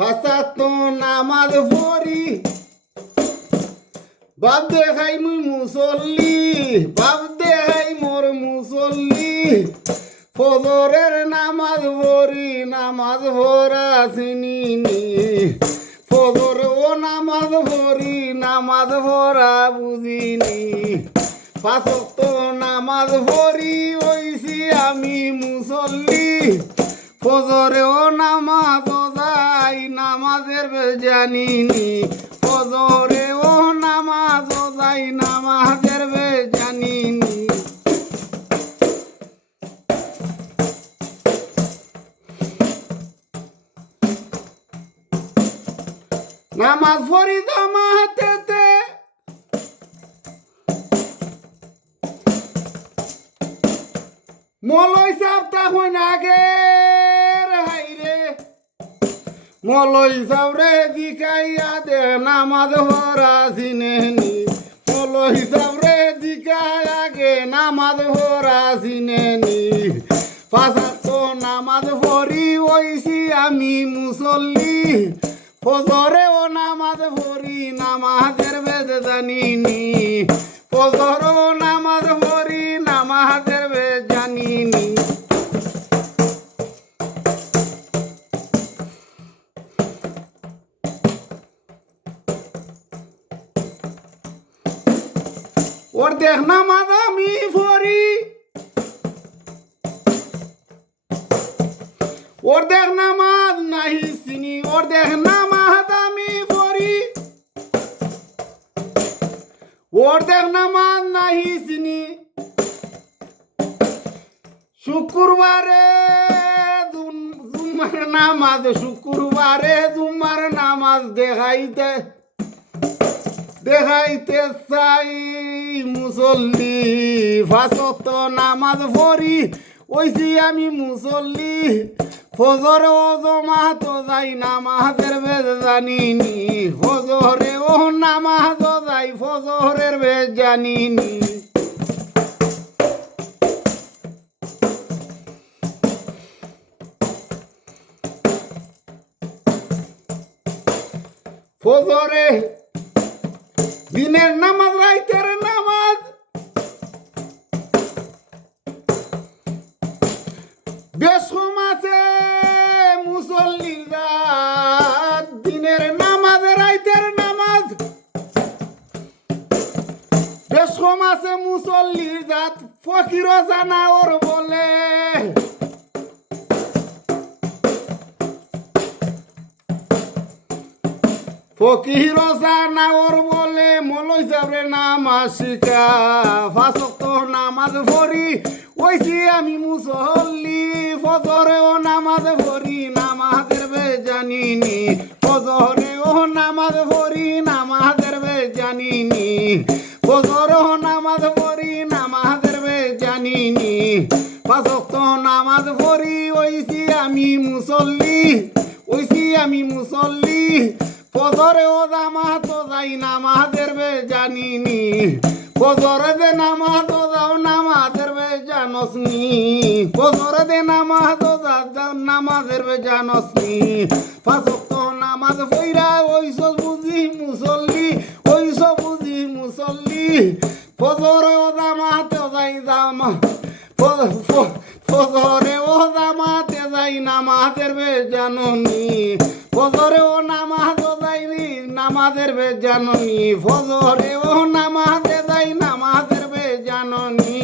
ফাসাতো নামাজ পড়ি বাপ দেখাই মুই মুসল্লি বাপ দেখাই মোর মুসল্লি ফজরের নামাজ পড়ি নামাজ পড়া চিনি ফজর ও নামাজ পড়ি নামাজ পড়া বুঝিনি পাঁচ ওয়াক্ত নামাজ পড়ি ওইছি আমি মুসল্লি ফজরে ও নামাজ যাই নামাজের জানিনি ফজরে ও নামাজ যাই নামাজের জানিনি নামাজ পড়ি জামাতেতে মলয় সাহেব তখন আগে হাইরে মলয় সাহেব রে দিকাইয়া দে নামাজ পড়া চিনেনি মলয় সাহেব রে দিকাই আগে নামাজ পড়া চিনেনি পাঁচ ওয়াক্ত নামাজ পড়ি ওইছি আমি মুসল্লি ফজরে ও নামাজ পড়ি নামাজের বেদ জানিনি ফজর ও নামাজ পড়ি নামাজের বেদ জানিনি ওর দেখ নামাজ আমি পড়ি ওর দেখ নামাজ নাহি চিনি ওর দেখ নামাজ আমি পড়ি ওর দেখ নামাজ নাহি চিনি শুক্রবারে জুম্মার নামাজ শুক্রবারে জুম্মার নামাজ দেখাইতে চাই মুসল্লি পাঁচ ওয়াক্ত নামাজ পড়ি ওইছি আমি মুসল্লি ফজরে ও জমাত যাই নামাজের বেদ জানিনি ফজরে ও নামাজ যাই ফজরের বেদ জানিনি ফজরে দিনের নামাজ রাইতের নামাজ বেশম আছে মুসল্লির রাত দিনের নামাজ রাইতের নামাজ বেশম আছে মুসল্লির রাত ফকির জানা ওর বলে ফকির জানা ওর বলে মলয় সাহেবের নামাজ শিখা পাঁচ ওয়াক্ত নামাজ পড়ি ওইছি আমি মুসল্লি ফজরে ও নামাজ পড়ি নামাজের বেদ জানিনি ফজরে ও নামাজ পড়ি নামাজের বেদ জানিনি ফজরে ও নামাজ পড়ি নামাজের বেদ জানিনি পাঁচ ওয়াক্ত নামাজ পড়ি ওইছি আমি মুসল্লি ওইছি আমি মুসল্লি ফজরে ও জামাত যাই নামাজের বেদ জানিনি ফজরে দে নামাজ যাও নামাজের বেদ জানসনি ফজরে দে নামাজ যাও নামাজের বেদ জানসনি পাঁচ ওয়াক্ত নামাজ পইরা ওইস বুঝি মুসল্লি ওইস বুঝি মুসল্লি ফজরে ও জামাত যাই ফজরে ও জামাতে যাই নামাজের বেদ জাননি ফজরে ও নামাজ যাই নামাজের বেদ জাননি ফজরে ও নামাজে যাই নামাজের বেদ জাননি